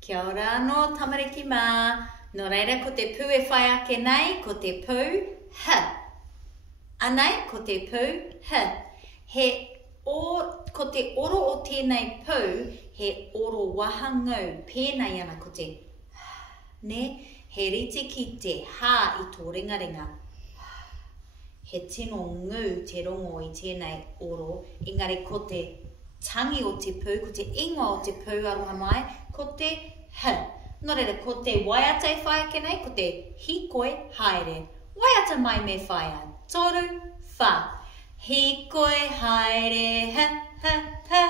Kia ora no tamariki mā. Nō reira, ko te pū e whai ake nei, ko te pū h. Anei, ko te pū h. Ko te oro o tēnei pū, he oro wahangau, pēnei ana ko te ne, he rite ki te hā I tō ringaringa. He tino ngū te rongo I tēnei oro, engari ko te tangi o te pū, ko te ingoa o te pū aroha mai, ko te h. Nō reira, ko te waiata e whai ake nei, ko te hikoe haere. Waiata mai me whaia. Toru, wha. Hikoe haere, ha, ha, ha.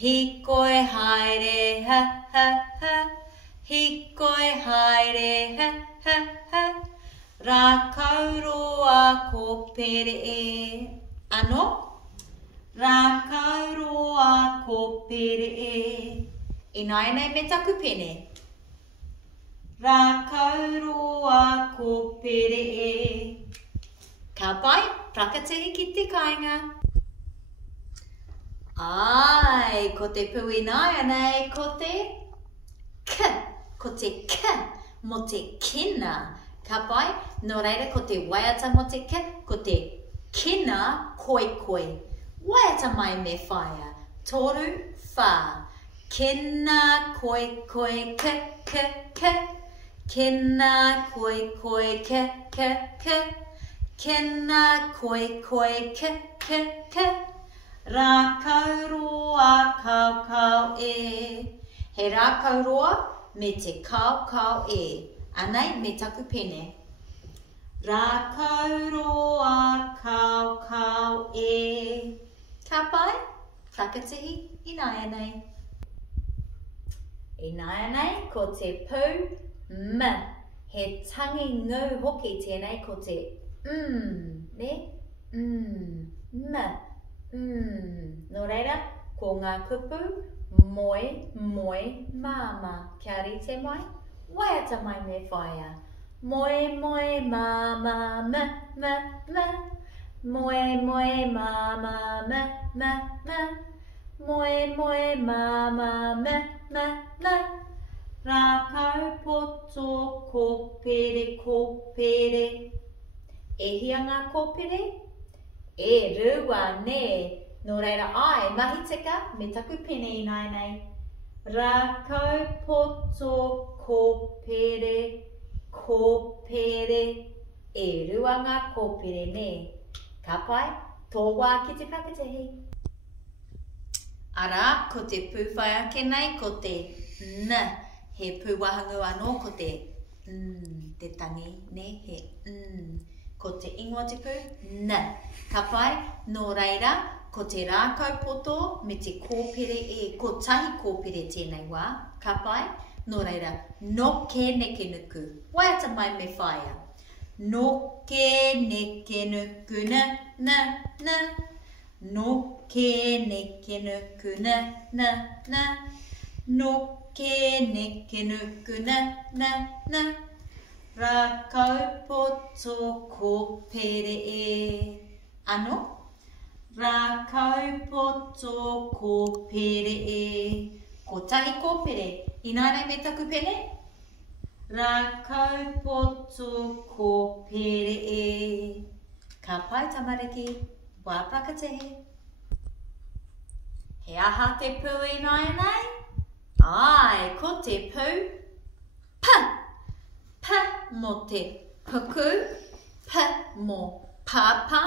Hikoe haere, ha, ha, ha. Hikoe haere, ha, ha, ha. Rā kauroa ko pere e. Ano? Rā kauroa ko pere e. Ināia nei me taku pene. Rā kauroa ko pere e. Ka pai, prakatiri ki te kāinga. Ai, ko te pū ināia nei, ko te k. Ko te k, mo te kina. Ka pai, nō reira, ko te waiata mo te k, ko te kina koe koe. Waiata mai me whaia. Toru, wha. Kina koe koe k, k, k. Kina koe koe k, k, k. Kina koe koe k, k, k. Rā kauroa kau kau e. He rā kauroa me te kau kau e. Anei me taku pene. Rā kauroa kau kau e. Ka pai, prakatihi ināia nei. Ināia nei, ko te pū m. He tangi ngū hoki tēnei ko te ne? M. Nō reira, ko ngā kupu, moe, moe, māma. Kia rite mai, waiata mai me whaia. Moe, moe, māma, m, m, m. Moe, moe, māma, m, m, m. Moe, moe, māma, m, m, m. Rā kaupoto kōpere, kōpere. E hianga kōpere? E rua ne. Nō reira ai, mahi tika, me taku pene ināia nei. Rā kaupoto kōpere, kōpere. E ruanga kōpere ne. Ka pai, tō wā ki te prakatihi. Ara, ko te pū whai ake nei, ko te n. He pū wahangu anō ko te te tangi, ne, he Ko te ingoa te pū, n. Ka pai, nō reira, ko te rā kaupoto me te kōpere e, ko tahi kōpere tēnei wā. Ka pai, nō reira, noke neke nuku. Waiata mai me whaia. Noke neke nuku, n, n, n. Noke neke nuku, n, n, n. Noke neke nuku, n, n, n. Rā kaupoto kōpere e. Ano? Rā kaupoto kōpere e. Ko tahi kōpere. Ināia me taku pene? Rā kaupoto kōpere e. Ka pai tamariki, wā prakatihi. He aha te pū ināia nei? Ai, ko te pū p. P mo te puku, p mo pāpā,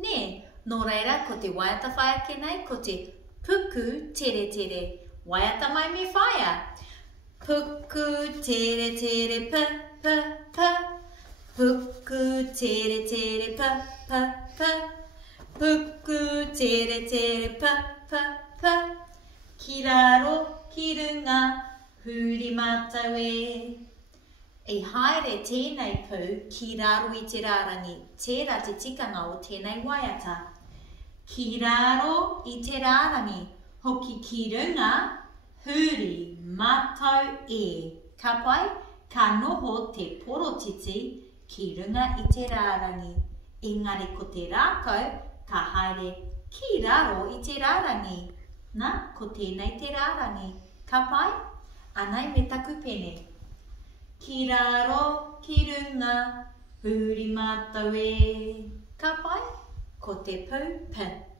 ne. Nō reira, ko te waiata whai ake nei, ko te puku tere tere. Waiata mai me whaia. Puku tere tere p, p, p. Puku tere tere p, p, p. Puku tere tere p, p, p. Ki raro, ki runga, huri matau e. E haere tēnei pū ki raro I te rārangi, tērā te tikanga o tēnei waiata. Ki raro I te rārangi, hoki ki runga, huri, matau e. Ka pai, ka noho te porotiti ki runga I te rārangi. Engari ko te rākau, ka haere ki raro I te rārangi. Nā, ko tēnei te rārangi. Ka pai, Anai me taku pene. Ki raro, ki runga, huri matau e. Ka pai, ko te pū, p.